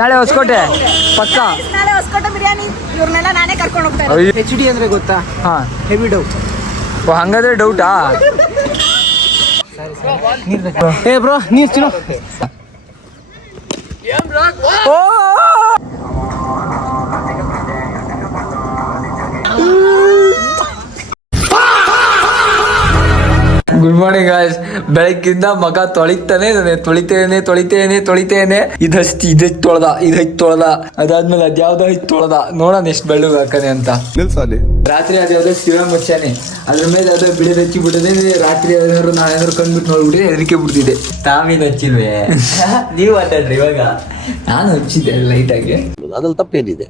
ನಾಳೆ ಹೊಸಕೋಟೆ ಪಕ್ಕ. ನಾಳೆ ಹೊಸಕೋಟೆ ಬಿರಿಯಾನಿ. ಇವ್ರನ್ನೆಲ್ಲ ನಾನೇ ಕರ್ಕೊಂಡು ಹೋಗ್ತಾರೆ. HD ಅಂದ್ರೆ ಗೊತ್ತಾ? ಹಾ, ಹೆವಿ ಡೌಟ್. ಓ ಹಂಗಾದ್ರೆ ಡೌಟಾ? ಏ ಬ್ರೋ ನೀರು ಚಿನ್ನು. Good morning guys. ಬೆಳಗ್ಗಿಂದ ಮಗ ತೊಳಿತಾನೆ ತೊಳಿತೇನೆ. ಇದಷ್ಟು ತೊಳ್ದ ಅದಾದ್ಮೇಲೆ ಅದ್ಯಾವ್ದೋ ತೊಳ್ದ. ನೋಡೋಣ ಎಷ್ಟು ಬೆಳ್ಳಗ್ ಹಾಕನೆ ಅಂತ. ರಾತ್ರಿ ಅದ್ಯಾವ್ದೋ ಶಿವ ಮುಚ್ಚಾನೆ, ಅದ್ರ ಮೇಲೆ ಅದೇ ಬಿಡದ ಹಚ್ಚಿ ಬಿಡದೆ. ರಾತ್ರಿ ಏನಾದ್ರು ನಾನೇನಾದ್ರು ಕಂಡ್ಬಿಟ್ಟು ನೋಡ್ಬಿಟ್ಟಿದೆ, ಹೆದರಿಕೆ ಬಿಡ್ತಿದ್ದೆ. ತಾವೇನು ಹಚ್ಚಿಲ್ವೇ? ನೀವು ಮಾತಾಡ್ರಿ. ಇವಾಗ ನಾನು ಹಚ್ಚಿದ್ದೆ ಲೈಟ್ ಆಗಿ. ಅದ್ರಲ್ಲಿ ತಪ್ಪೇನಿದೆ?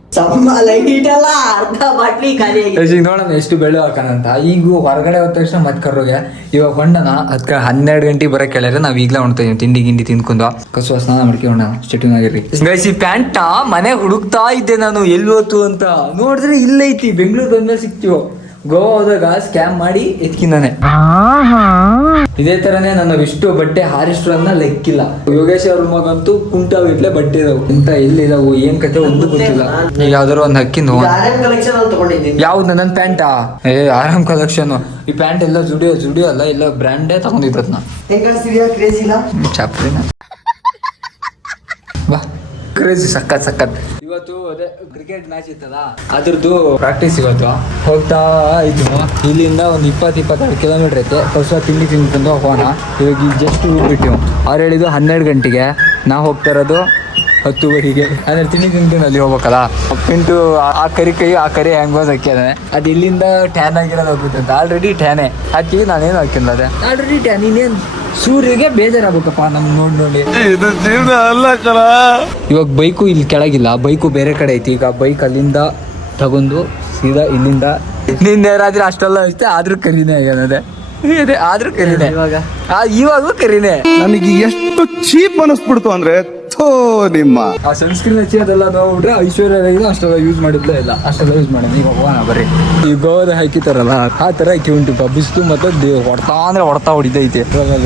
ನೋಡೋಣ ಎಷ್ಟು ಬೆಳ್ಳು ಹಾಕೋಣಂತ. ಈಗ ಹೊರಗಡೆ ಹೋದ ತಕ್ಷಣ ಮತ್ತೆ ಕರ್ರೋಗೆ ಇವಾಗ ಹೊಂಡನ ಅದಕ್ಕೆ 12 ಗಂಟೆ ಬರಕ್ ಕೇಳಿದ್ರೆ ನಾವ್ ಈಗ್ಲೇ ಹೊಣ್ತಾ ಇದೀವಿ. ತಿಂಡಿ ಗಿಂಡಿ ತಿನ್ಕೊಂಡು ಕಸುವ ಸ್ನಾನ ಮಾಡ್ಕೊಂಡು ಸ್ಟೆಟಿಂಗ್ ಆಗಿರ್ರಿ. ಗೈಸ್, ಈ ಪ್ಯಾಂಟ್ ಮನೆ ಹುಡುಕ್ತಾ ಇದ್ದೆ ನಾನು ಎಲ್ಲಿ ಹೋತು ಅಂತ. ನೋಡಿದ್ರೆ ಇಲ್ಲೈತಿ. ಬೆಂಗಳೂರು ಬಂದ್ಮೇಲೆ ಸಿಕ್ತೀವೋ. ಗೋವಾ ಹೋದಾಗ ಸ್ಕ್ಯಾಮ್ ಮಾಡಿ ಎತ್ಕಿಂದಾನೆ. ಇದೇ ತರನೇ ನನ್ನ ಇಷ್ಟು ಬಟ್ಟೆ ಹಾರಿಸ್ಟ್ರನ್ನ ಲೆಕ್ಕಿಲ್ಲ. ಯೋಗೇಶ್ ಅವ್ರ ಮಗಂತೂ ಕುಂಟಾವಿಟ್ಲೆ ಬಟ್ಟೆ ಇದಾವು. ಇಂತ ಎಲ್ಲಿದಾವು ಏನ್ ಕತೆ ಒಂದು ಗೊತ್ತಿಲ್ಲ. ಈಗ ಯಾವ್ದಾರು ಒಂದ್ ಹಕ್ಕಿಂದು ಯಾವ್ದು ನನ್ನ ಪ್ಯಾಂಟಾ? ಆರಾಮ್ ಕಲೆಕ್ಷನ್. ಈ ಪ್ಯಾಂಟ್ ಎಲ್ಲ ಜುಡಿಯೋ ಅಲ್ಲ, ಇಲ್ಲ ಬ್ರ್ಯಾಂಡೇ ತಗೊಂಡಿದ್ದ. ಚಾಪ್ರಿನ ಬಾ ಕ್ರೇಜಿ ಸಖತ್. ಇವತ್ತು ಅದೇ ಕ್ರಿಕೆಟ್ ಮ್ಯಾಚ್ ಇತ್ತಲ್ಲ, ಅದ್ರದ್ದು ಪ್ರಾಕ್ಟೀಸ್ ಇವತ್ತು ಹೋಗ್ತಾ ಇದ್ವು. ಇಲ್ಲಿಂದ ಒಂದು 20-22 ಕಿಲೋಮೀಟರ್ ಐತೆ. ಸ್ವಲ್ಪ ತಿಂಡಿ ತಿನ್ಕೊಂಡು ಹೋಗೋಣ. ಇವಾಗ ಈಗ ಜಸ್ಟ್ ಹೋಗ್ಬಿಟ್ಟಿವು. ಅವ್ರು ಹೇಳಿದ್ದು 12 ಗಂಟೆಗೆ, ನಾವು ಹೋಗ್ತಾ ಇರೋದು 10 ಅಂದ್ರೆ ತಿಂಡಿ ತಿನ್ಕೊಂಡು ಅಲ್ಲಿ ಹೋಗ್ಬೇಕಲ್ಲ. ಪಿಂಟು ಆ ಕರಿ ಹ್ಯಾಂಗೋಸ್ ಹಾಕ್ಯಾನೆ. ಅದು ಇಲ್ಲಿಂದ ಟ್ಯಾನ್ ಆಗಿರೋದು ಹೋಗುತ್ತೆ. ಆಲ್ರೆಡಿ ಟ್ಯಾನೆ ಹಾಕಿ ನಾನೇನು ಹಾಕಿಲ್ಲ. ಅದೇ ಆಲ್ರೆಡಿ ಟ್ಯಾನ್. ಇನ್ನೇನು ಸೂರ್ಯಗೆ ಬೇಜಾರಾಗಬೇಕಪ್ಪ ನಮ್ ನೋಡಿ. ಇದು ಜೀವನ ಅಲ್ಲ ಕಣ. ಇವಾಗ ಬೈಕು ಇಲ್ಲಿ ಕೆಳಗಿಲ್ಲ, ಬೈಕು ಬೇರೆ ಕಡೆ ಐತಿ. ಈಗ ಬೈಕ್ ಅಲ್ಲಿಂದ ತಗೊಂಡು ಸೀದಾ ಇಲ್ಲಿಂದ ನಿನ್ನೆ ರಾತ್ರಿ ಅಷ್ಟೆಲ್ಲ ಐತೆ. ಆದ್ರೂ ಕರಿನೇ ಆಗ್ಯಾನದೆ. ಆದ್ರೂ ಕರಿನೇ ಇವಾಗ್ಲೂ ಕರಿನೇ. ನನಗೆ ಎಷ್ಟು ಚೀಪ್ ಅನಿಸ್ಬಿಡ್ತು ಅಂದ್ರೆ ನಿಮ್ಮ ಆ ಸನ್ಸ್ಕ್ರೀನ್ ಹಚ್ಚಿ ಅದೆಲ್ಲ ನೋಡ್ಬಿಟ್ರೆ ಐಶ್ವರ್ಯ ಅಷ್ಟೆಲ್ಲ ಯೂಸ್ ಮಾಡಿದ್ಲೇ ಇಲ್ಲ. ಅಷ್ಟೆಲ್ಲ ಯೂಸ್ ಮಾಡಿ ಈಗ ಹೋಗೋಣ ಬರ್ರಿ. ಈ ಗೋವಾದ ಹಾಕಿತಾರಲ್ಲ ಆ ತರ ಹಾಕಿ ಉಂಟು. ಬಿಸ್ಲು ಮತ್ತೆ ಹೊಡ್ತಾ ಹೊಡಿದೈತೆ.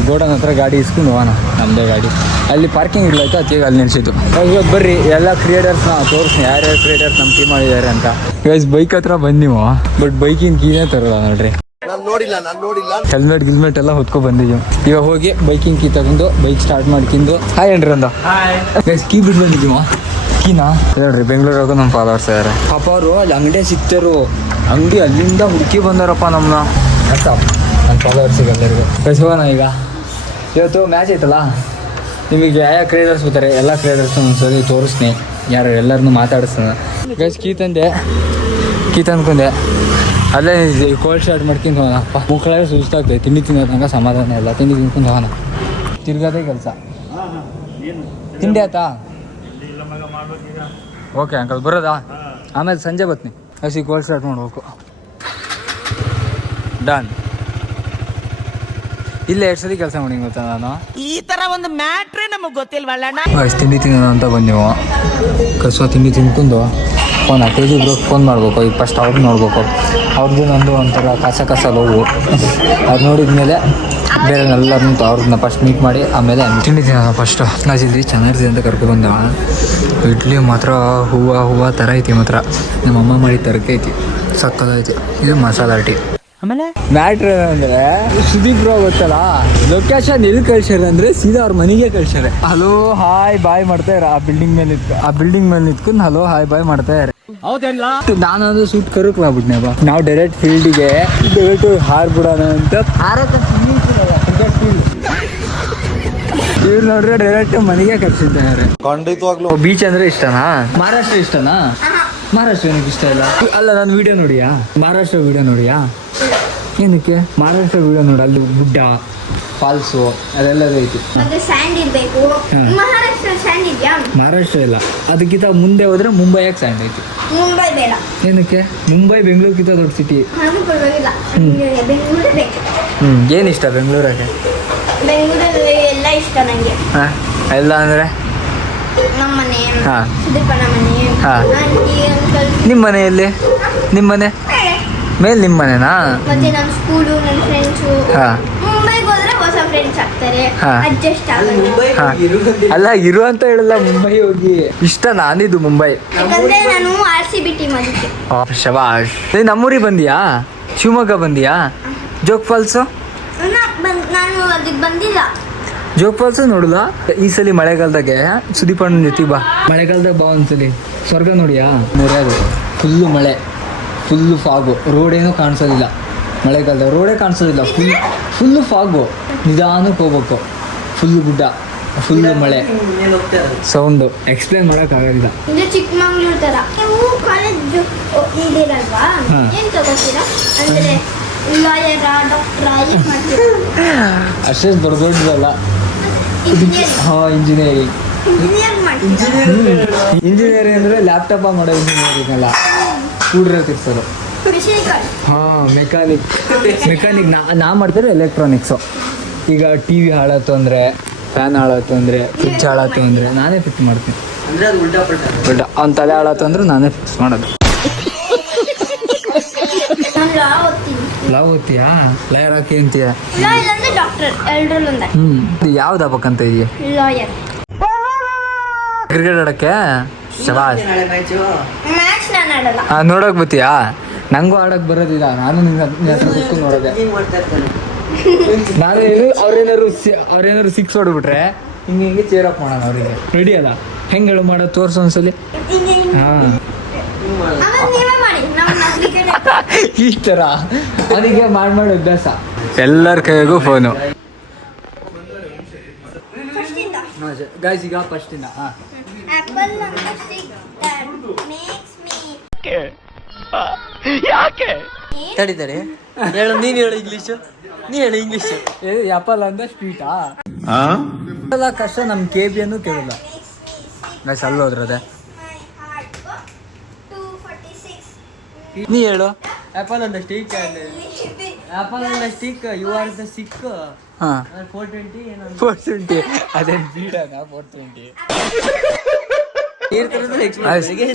ಗೋಡನ್ ಹತ್ರ ಗಾಡಿ ಇಸ್ಕೊಂಡು ಹೋಗೋಣ. ನಮ್ದೇ ಗಾಡಿ ಅಲ್ಲಿ ಪಾರ್ಕಿಂಗ್ ಇರ್ಲಾಯ್ತು. ಅದಕ್ಕೆ ಅಲ್ಲಿ ನಿಲ್ಸಿದ್ದು. ಇವಾಗ ಬರ್ರಿ ಎಲ್ಲ ಕ್ರಿಯೇಟರ್ಸ್ನ ತೋರಿಸ್ತೀನಿ, ಯಾರ್ಯಾರು ಕ್ರಿಯೇಟರ್ಸ್ ನಮ್ಮ ಟೀಮ್ ಮಾಡಿದ್ದಾರೆ ಅಂತ. ಇವಾಗ ಬೈಕ್ ಹತ್ರ ಬಂದಿವು, ಬಟ್ ಬೈಕಿನ ಕೀನೇ ತರಲ್ಲ ನೋಡ್ರಿ. ಹೆಲ್ಮೆಟ್ ಎಲ್ಲ ಹೊತ್ಕೊ ಬಂದಿದ್ದೀವಿ. ಇವಾಗ ಹೋಗಿ ಬೈಕಿಂಗ್ ಕೀ ತಗೊಂಡು ಬೈಕ್ ಸ್ಟಾರ್ಟ್ ಮಾಡ್ಕೊಂಡು ಹಾಯ್ ಏನ್ರಿ ಅಂದ ಕೀ ಬಿಟ್ಟು ಬಂದಿದ್ದೀವ. ಕೀನಾ ಹೇಳ್ರಿ. ಬೆಂಗಳೂರಾಗ ನಮ್ಮ ಫಾಲೋವರ್ಸ್ ಇದಾರೆ ಪಾಪ. ಅವರು ಅಲ್ಲಿ ಅಂಗಡಿ ಸಿಗ್ತಾರು. ಅಂಗಡಿ ಅಲ್ಲಿಂದ ಹುಡುಕಿ ಬಂದಾರಪ್ಪ ನಮ್ಮನ್ನ. ನನ್ನ ಫಾಲೋವರ್ಸಿಗೆ ಎಲ್ಲರಿಗೂ ಹೋಗೋಣ. ಈಗ ಇವತ್ತು ಮ್ಯಾಚ್ ಐತಲ್ಲ, ನಿಮಗೆ ಯಾವ ಕ್ರಿಯೇಟರ್ಸ್ ಬರ್ತಾರೆ ಎಲ್ಲ ಕ್ರಿಯೇಟರ್ಸ್ ಒಂದ್ಸರಿ ತೋರಿಸ್ತೀನಿ. ಯಾರು ಎಲ್ಲರನ್ನೂ ಮಾತಾಡಿಸ್ತಾನೆ. Guys key ತಂದ್ಕೊಂಡೆ. ಅಲ್ಲೇ ಕೋಲ್ಡ್ ಸ್ಟಾರ್ಟ್ ಮಾಡ್ಕೊಂಡು ಹೋಗೋಣಪ್ಪ. ಮುಕ್ಕಳೇ ಸುಸ್ತಾಗ್ತದೆ. ತಿಂಡಿ ತಿನ್ನೋದಂಗ ಸಮಾಧಾನ ಇಲ್ಲ. ತಿಂಡಿ ತಿನ್ಕೊಂಡು ಹೋಗೋಣ. ತಿರ್ಗಾದೇ ಕೆಲಸ. ತಿಂಡಿ ಆಯ್ತಾ? ಓಕೆ ಅಂಕಲ್ ಬರೋದಾ? ಆಮೇಲೆ ಸಂಜೆ ಬರ್ತೀನಿ. ಹಸಿ ಕೋಲ್ಡ್ ಸ್ಟಾರ್ಟ್ ಮಾಡ್ಬೇಕು. ಡನ್. ಇಲ್ಲೇ ಎಷ್ಟು ಸರಿ ಕೆಲಸ ಮಾಡಿ ಗೊತ್ತಾ ನಾನು. ಈ ತರ ಒಂದು ಮ್ಯಾಟ್ರೇ ನಮಗೆ ಗೊತ್ತಿಲ್ವಲ್ಲ. ತಿಂಡಿ ತಿನ್ನೋಣ ಅಂತ ಬಂದೆವು. ಕಸುವ ತಿಂಡಿ ತಿನ್ಕೊಂಡು ಫೋನ್ ಅಟೇಜ್ ಇಬ್ರು ಫೋನ್ ಮಾಡ್ಬೇಕು. ಈಗ ಫಸ್ಟ್ ಅವ್ರಿಗೆ ನೋಡ್ಬೇಕು. ಅವ್ರದ್ದು ನಂದು ಒಂಥರ ಕಸ ಲೋವು. ಅದು ನೋಡಿದ್ಮೇಲೆ ಬೇರೆ ಎಲ್ಲರನ್ನೂ ಅವ್ರನ್ನ ಫಸ್ಟ್ ಮೀಟ್ ಮಾಡಿ ಆಮೇಲೆ ತಿಂಡಿ ತಿನ್ನೋಣ. ಫಸ್ಟು ನಾಜಿದ್ವಿ ಚೆನ್ನಾಗಿರ್ತೀವಿ ಅಂತ ಕರ್ಕೊಬಂದವ. ಇಡ್ಲಿ ಮಾತ್ರ ಹೂವು ಥರ ಐತಿ. ಮಾತ್ರ ನಮ್ಮಮ್ಮ ಮಾಡಿ ತರಕೆ ಐತಿ. ಸಕ್ಕದೈತಿ. ಇದು ಮಸಾಲ ಟೀ. ಆಮೇಲೆ ಮ್ಯಾಟ್ರ್ ಅಂದರೆ ಸುದೀಪ್ ಬ್ರೋ ಗೊತ್ತಲ್ಲ, ಲೊಕೇಶನ್ ಎಲ್ಲಿ ಕಳ್ಸ್ಯಾರ ಅಂದರೆ ಸೀದಾ ಅವ್ರ ಮನೆಗೆ ಕಳ್ಸ್ಯಾರೆ. ಹಲೋ ಹಾಯ್ ಬಾಯ್ ಮಾಡ್ತಾ ಇರ. ಆ ಬಿಲ್ಡಿಂಗ್ ಮೇಲೆ ನಿಂತ್ಕೊಂಡು ಹಲೋ ಹಾಯ್ ಬಾಯ್ ಮಾಡ್ತಾ ಇರ. ನಾನಂದ್ರೆ ಸೂಟ್ ಕರಕ್ ಆಗ್ಬಿಟ್ನೆ. ನಾವು ಡೈರೆಕ್ಟ್ ಫೀಲ್ಡಿಗೆ ಡೈರೆಕ್ಟ್ ಹಾರ್ಬಿಡೋಣ ಅಂತ ಇವ್ರು ನೋಡ್ರೆ ಡೈರೆಕ್ಟ್ ಮನೆಗೆ ಕರ್ಸಿದ್ದಾರೆ. ಖಂಡಿತವಾಗ್ಲೂ. ಬೀಚ್ ಅಂದ್ರೆ ಇಷ್ಟನಾ? ಮಹಾರಾಷ್ಟ್ರ ಇಷ್ಟನಾ? ಮಹಾರಾಷ್ಟ್ರ ಏನಕ್ಕೆ ಇಷ್ಟ ಇಲ್ಲ? ಅಲ್ಲ ನಾನು ವಿಡಿಯೋ ನೋಡಿಯಾ? ಮಹಾರಾಷ್ಟ್ರ ವಿಡಿಯೋ ನೋಡಿಯಾ? ಏನಕ್ಕೆ ಮಹಾರಾಷ್ಟ್ರ ವಿಡಿಯೋ ನೋಡಿ. ಅಲ್ಲಿ ಗುಡ್ಡ ಫಾಲ್ಸು ಅದೆಲ್ಲದೂ ಐತಿ. ಮಹಾರಾಷ್ಟ್ರ ಇಲ್ಲ. ಅದಕ್ಕಿಂತ ಮುಂದೆ ಹೋದ್ರೆ ಮುಂಬೈಯಾಗ ಸ್ಯಾಂಡ್ ಐತಿ. ಏನಕ್ಕೆ? ಮುಂಬೈ ಬೆಂಗಳೂರಿಗಿಂತ ದೊಡ್ಡ ಸಿಟಿ. ಏನಿಷ್ಟ ಬೆಂಗಳೂರಾಗೆ? ಎಲ್ಲ ಇಷ್ಟ ನನಗೆ. ಎಲ್ಲ ಅಂದ್ರೆ ನಿಮ್ಮ ಮನೆಯಲ್ಲಿ? ನಿಮ್ಮ ಮನೆ ಮೇಲೆ ನಿಮ್ಮ ಮನೆನಾ? ಮತ್ತೆ ನಮ್ಮ ಸ್ಕೂಲು, ನನ್ನ ಫ್ರೆಂಡ್ಸು. ಮುಂಬೈಗೆ ಹೋದ್ರೆ ಹೊಸ ಫ್ರೆಂಡ್ಸ್ ಆಗ್ತಾರೆ, ಹಾ. ಅಡ್ಜಸ್ಟ್ ಆಗೋದು. ಹಾ. ಅಲ್ಲ ಇರು ಅಂತ ಹೇಳಲ್ಲ, ಮುಂಬೈ ಹೋಗಿ ಇಷ್ಟ ನಾನಿದ್ದು ಮುಂಬೈ. ಯಾಕಂದ್ರೆ ನಾನು RCB ಟೀಮ್ ಅದಕ್ಕೆ. ಶಬಾಷ್. ನೀನ್ ನಮ್ಮೂರಿಗೆ ಬಂದಿಯಾ? ಶಿವಮೊಗ್ಗ ಬಂದಿಯಾ? ಜೋಗ್ ಫಾಲ್ಸು ನಾನು ಅದಕ್ಕೆ ಬಂದಿಲ್ಲ. ಜೋಗ್ ಫಾಲ್ಸು ನೋಡಲ್ಲ. ಈ ಸಲ ಮಳೆಗಾಲದಾಗೆ ಸುದೀಪಣ್ಣನ ಜೊತೆ ಬಾ, ಮಳೆಗಾಲದಾಗ ಬಾ ಒಂದ್ಸಲಿ. ಸ್ವರ್ಗ ನೋಡಿಯಾ? ಮೂರ್ಯಾದು ಫುಲ್ಲು ಮಳೆ, ಫುಲ್ಲು ಫಾಗು, ರೋಡ್ ಏನೂ ಕಾಣಿಸೋದಿಲ್ಲ. ಮಳೆಗಾಲದಾಗ ರೋಡೇ ಕಾಣಿಸೋದಿಲ್ಲ, ಫುಲ್ಲು ಫಾಗು. ನಿಧಾನಕ್ಕೆ ಹೋಗ್ಬೇಕು, ಫುಲ್ಲು ಗುಡ್ಡ, ಫುಲ್ಲು ಮಳೆ, ಸೌಂಡು ಎಕ್ಸ್ಪ್ಲೇನ್ ಮಾಡೋಕ್ಕಾಗೋದಿಲ್ಲ. ಇದು ಚಿಕ್ಕಮಂಗ್ಳೂರ್ ತರ. ನೀವು ಕಾಲೇಜ್ ಇದಿರಲ್ವಾ, ಹಾ. ಏನ್ ತಗೋತೀರಾ? ಅಂದ್ರೆ ಲಾಯರ, ಡಾಕ್ಟರ, ಏನ್ ಮಾಡ್ತೀರಾ? ಅಷ್ಟೇ ದೊಡ್ಡದಲ್ಲ. ಹಾಂ, ಇಂಜಿನಿಯರಿಂಗ್. ಇಂಜಿನಿಯರ್ ಮಾಡ್ತೀರಾ? ಇಂಜಿನಿಯರಿಂಗ್ ಅಂದರೆ ಲ್ಯಾಪ್ಟಾಪ ಮಾಡೋ ಇಂಜಿನಿಯರಿಂಗ್ ಅಲ್ಲ, ಕೂಡ್ರೆ ತಿರ್ಸೋದು. ಮೆಕ್ಯಾನಿಕಲ್. ಹಾಂ, ಮೆಕ್ಯಾನಿಕ್ ನಾ ಮಾಡ್ತಾರೆ ಎಲೆಕ್ಟ್ರಾನಿಕ್ಸು. ಈಗ ಟಿ ವಿ ಹಾಳಾಯ್ತು ಅಂದರೆ, ಫ್ಯಾನ್ ಹಾಳಾಯ್ತು ಅಂದರೆ, ಫ್ರಿಜ್ ಹಾಳಾಯ್ತು ಅಂದರೆ ನಾನೇ ಫಿಕ್ಸ್ ಮಾಡ್ತೀನಿ. ಅಂದ್ರೆ ಅದು ಉಲ್ಟಾ ಪಲ್ಟಾ. ಅವ್ನ ತಲೆ ಹಾಳಾಯ್ತು ಅಂದರೆ ನಾನೇ ಫಿಕ್ಸ್ ಮಾಡೋದು. ನಾನು ಲಾ ಓದ್ತೀನಿ. ಲವ್ ಓದ್ತೀಯಾ? ಲಾಯರ್ ಹಾಕಿ ಅಂತೀಯ? ಲಾ ಇಲ್ಲಾಂದ್ರೆ ಡಾಕ್ಟರ್, ಎರಡರಲ್ಲೊಂದೇ. ಯಾವ್ದು ಆಗ್ಬೇಕಂತ ಇದೆಯಾ? ಲಾಯರ್. ಕ್ರಿಕೆಟ್ ಆಡೋಕ್ಕೆ? ಶಬಾಷ್. ನಾಳೆ ಮ್ಯಾಚು ಮ್ಯಾಚ್ ನಾನು ಆಡಲ್ಲ. ನೋಡೋಕೆ ಬರ್ತೀಯಾ? ನಂಗೂ ಆಡೋಕೆ ಬರೋದಿಲ್ಲ, ನಾನು ನಿನ್ನ ಹತ್ರ ಕೂತ್ಕೊಂಡು ನೋಡೋದೆ. ನೀನ್ ಮಾಡ್ತಾ ಇರ್ತಾನೆ. ನಾನು ಅವ್ರೇನಾದ್ರು ಸಿಕ್ಸ್ ಹೊಡ್ಬಿಟ್ರೆ ಹಿಂಗೆ ಚೇರ್ ಅಪ್ ಮಾಡೋಣ ಅವರಿಗೆ. ರೆಡಿ ಅಲ್ಲ? ಹೆಂಗೆ ಹೇಳು ಮಾಡೋದು ತೋರ್ಸು ಒಂದ್ಸಲಿ. ಹಾಂ, ಆಮೇಲೆ ನೀವೇ ಮಾಡಿ. ನಮ್ಮ ಕ್ರಿಕೆಟ್ ಈ ಥರ ಅವನಿಗೆ ಮಾಡಿ ಅಭ್ಯಾಸ. ಎಲ್ಲರ ಕೈಗೂ ಫೋನು. ಗಾಯ್ಸ್, ಈಗ ಫಸ್ಟಿಂದ apple on the stick that makes me. ತಡಿ ಹೇಳು, ನೀನ್ ಹೇಳು ಇಂಗ್ಲೀಷು. ನೀ ಹೇಳು ಇಂಗ್ಲೀಷು. ಆಪಲ್ ಅಂದ ಸ್ವೀಟಾ? ಅಲ್ಲ, ಕಷ್ಟ. ನಮ್ಮ KBಯನ್ನು ಕೇಳಿಲ್ಲ ಗಾಯ್ಸ್, ಅಲ್ಲಿ ಹೋದ್ರದೆ. My heart go 246. ನೀ ಹೇಳು. ಆಪಲ್ ಅಂದ ಸ್ಟಿಕ್, ಆಪಲ್ ಅಂದ ಸ್ಟಿಕ್, ಯು ಆರ್ ದ ಸಿಕ್. ಹಾಂ, 420 ಏನೋ 420. ಅದೇನು ಬೀಡಾನ 420?